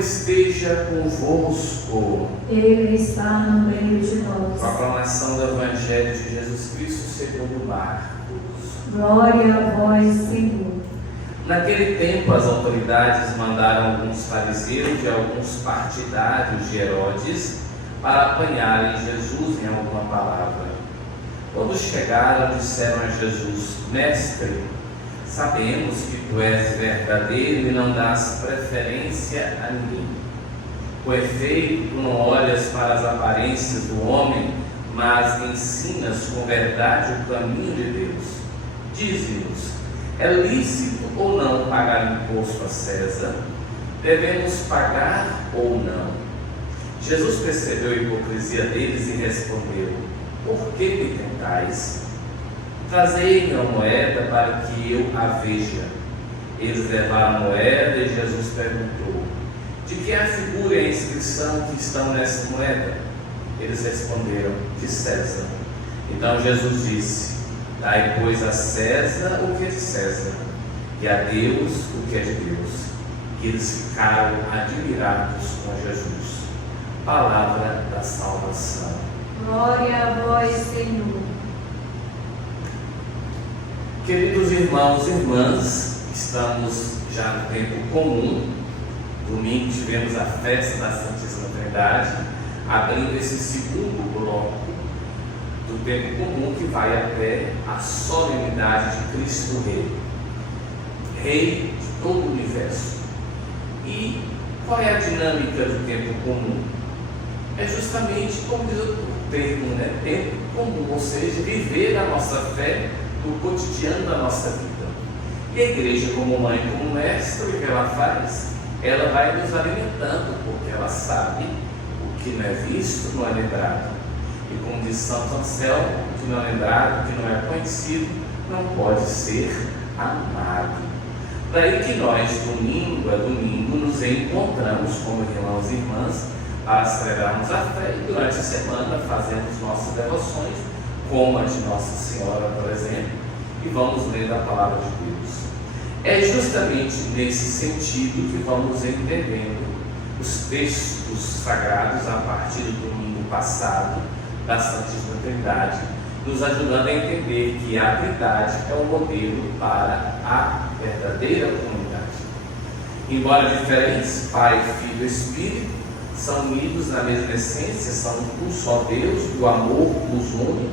esteja convosco. Ele está no meio de nós. Proclamação do Evangelho de Jesus Cristo segundo Marcos. Glória a vós, Senhor. Naquele tempo, as autoridades mandaram alguns fariseus e alguns partidários de Herodes para apanharem Jesus em alguma palavra. Quando chegaram, disseram a Jesus: Mestre, sabemos que tu és verdadeiro e não dás preferência a ninguém. Com efeito, tu não olhas para as aparências do homem, mas ensinas com verdade o caminho de Deus. Dize-nos: é lícito ou não pagar imposto a César? Devemos pagar ou não? Jesus percebeu a hipocrisia deles e respondeu: por que me tentais? Trazei-me a moeda para que eu a veja. Eles levaram a moeda e Jesus perguntou: de que é a figura e a inscrição que estão nessa moeda? Eles responderam: de César. Então Jesus disse: dai, pois, a César o que é de César, e a Deus o que é de Deus. E eles ficaram admirados com Jesus. Palavra da salvação. Glória a vós, Senhor. Queridos irmãos e irmãs, estamos já no tempo comum. Domingo tivemos a festa da Santíssima Trindade, abrindo esse segundo bloco do tempo comum que vai até a solenidade de Cristo Rei, Rei de todo o universo. E qual é a dinâmica do tempo comum? É justamente, como diz o termo, tempo comum, ou seja, viver a nossa fé no cotidiano da nossa vida. E a igreja, como mãe, como mestre, o que ela faz? Ela vai nos alimentando, porque ela sabe o que não é visto, não é lembrado. E como diz Santo Anselmo, o que não é lembrado, o que não é conhecido, não pode ser amado. Daí que nós, domingo a domingo, nos encontramos como irmãos e irmãs para celebrarmos a fé e durante a semana fazemos nossas devoções, como a de Nossa Senhora, por exemplo, e vamos lendo a palavra de Deus. É justamente nesse sentido que vamos entendendo os textos sagrados a partir do domingo passado da Santíssima Trindade, nos ajudando a entender que a Trindade é o modelo para a verdadeira comunidade. Embora diferentes, Pai, Filho e Espírito são unidos na mesma essência, são um só Deus, o amor os une.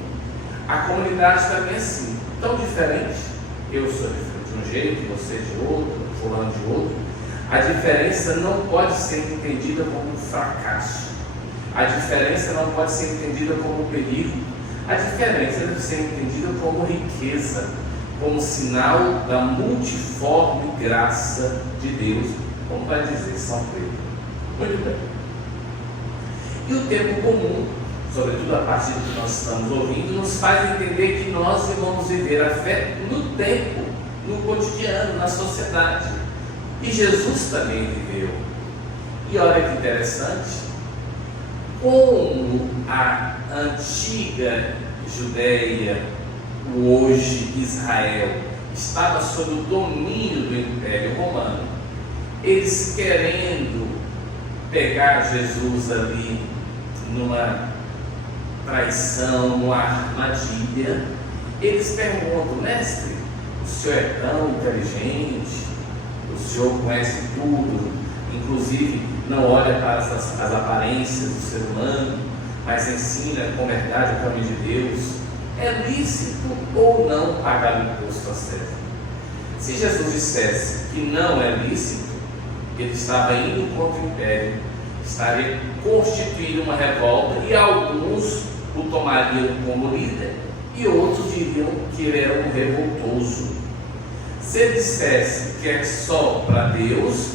A comunidade também é assim, tão diferente. Eu sou de um jeito, você de outro, fulano de outro. A diferença não pode ser entendida como um fracasso. A diferença não pode ser entendida como um perigo. A diferença deve ser entendida como riqueza, como sinal da multiforme graça de Deus, como vai dizer São Pedro. Muito bem. E o tempo comum, sobretudo a partir do que nós estamos ouvindo, nos faz entender que nós vamos viver a fé no tempo, no cotidiano, na sociedade. E Jesus também viveu. E olha que interessante, como a antiga Judeia, o hoje Israel, estava sob o domínio do Império Romano, eles querendo pegar Jesus ali numa traição, numa armadilha, eles perguntam: mestre, o senhor é tão inteligente, o senhor conhece tudo, inclusive não olha para as aparências do ser humano, mas ensina com verdade o caminho de Deus. É lícito ou não pagar o imposto a César? Se Jesus dissesse que não é lícito, ele estava indo contra o império, estaria constituindo uma revolta, e alguns o tomariam como líder e outros diriam que ele era um revoltoso. Se ele dissesse que é só para Deus,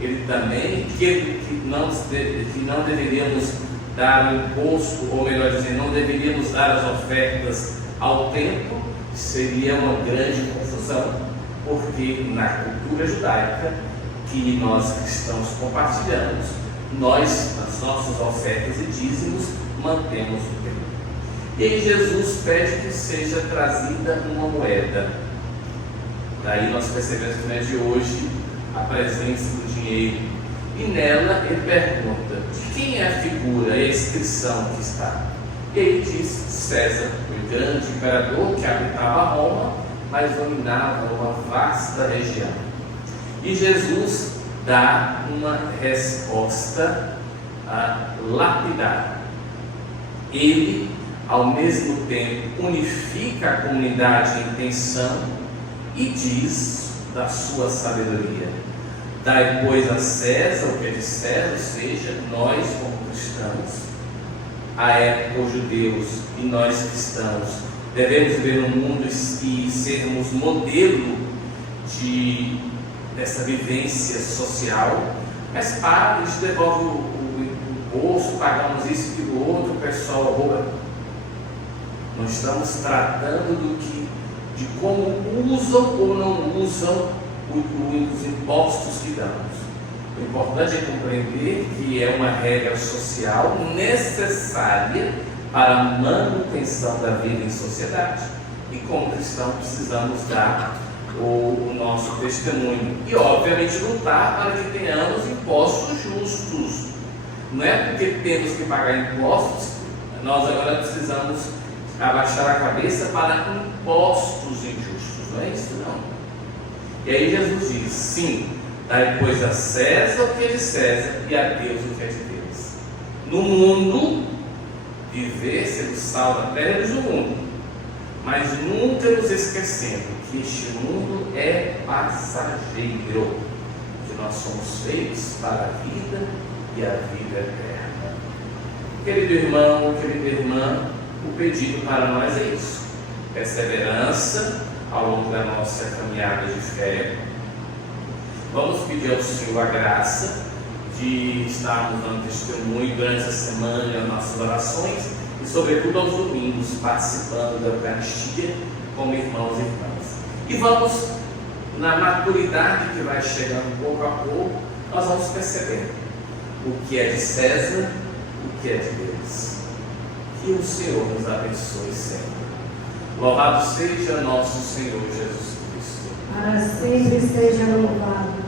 ele também, que não deveríamos dar o imposto, ou melhor dizendo, não deveríamos dar as ofertas ao templo, seria uma grande confusão, porque na cultura judaica que nós cristãos compartilhamos, nós, nas nossas ofertas e dízimos, mantemos o templo. E aí Jesus pede que seja trazida uma moeda. Daí nós percebemos que não é de hoje a presença do dinheiro. E nela ele pergunta: quem é a figura e a inscrição que está? E ele diz: César, o grande imperador que habitava Roma, mas dominava uma vasta região. E Jesus dá uma resposta lapidar. Ele, ao mesmo tempo, unifica a comunidade em tensão e diz da sua sabedoria: dai, pois, a César o que é de César, ou seja, nós como cristãos, à época os judeus e nós cristãos, devemos viver no mundo e sermos modelo dessa vivência social. Mas a gente devolve o imposto, pagamos isso e aquilo outro, o pessoal rouba. Nós estamos tratando de como usam ou não usam os impostos que damos. O importante é compreender que é uma regra social necessária para a manutenção da vida em sociedade. E como cristãos precisamos dar o nosso testemunho. E obviamente lutar para que tenhamos impostos justos. Não é porque temos que pagar impostos, nós agora precisamos abaixar a cabeça para impostos injustos. Não é isso não. E aí Jesus diz: sim, dai, pois, a César o que é de César e a Deus o que é de Deus. No mundo, viver, ser o sal da terra é do mundo, mas nunca nos esquecendo que este mundo é passageiro, que nós somos feitos para a vida e a vida eterna. Querido irmão, querida irmã, o pedido para nós é isso: perseverança ao longo da nossa caminhada de fé. Vamos pedir ao Senhor a graça de estarmos dando testemunho durante a semana nas nossas orações e, sobretudo, aos domingos, participando da Eucaristia como irmãos e irmãs. E vamos, na maturidade que vai chegando pouco a pouco, nós vamos percebendo o que é de César, o que é de Deus. Que o Senhor nos abençoe sempre. Louvado seja nosso Senhor Jesus Cristo. Para sempre esteja louvado.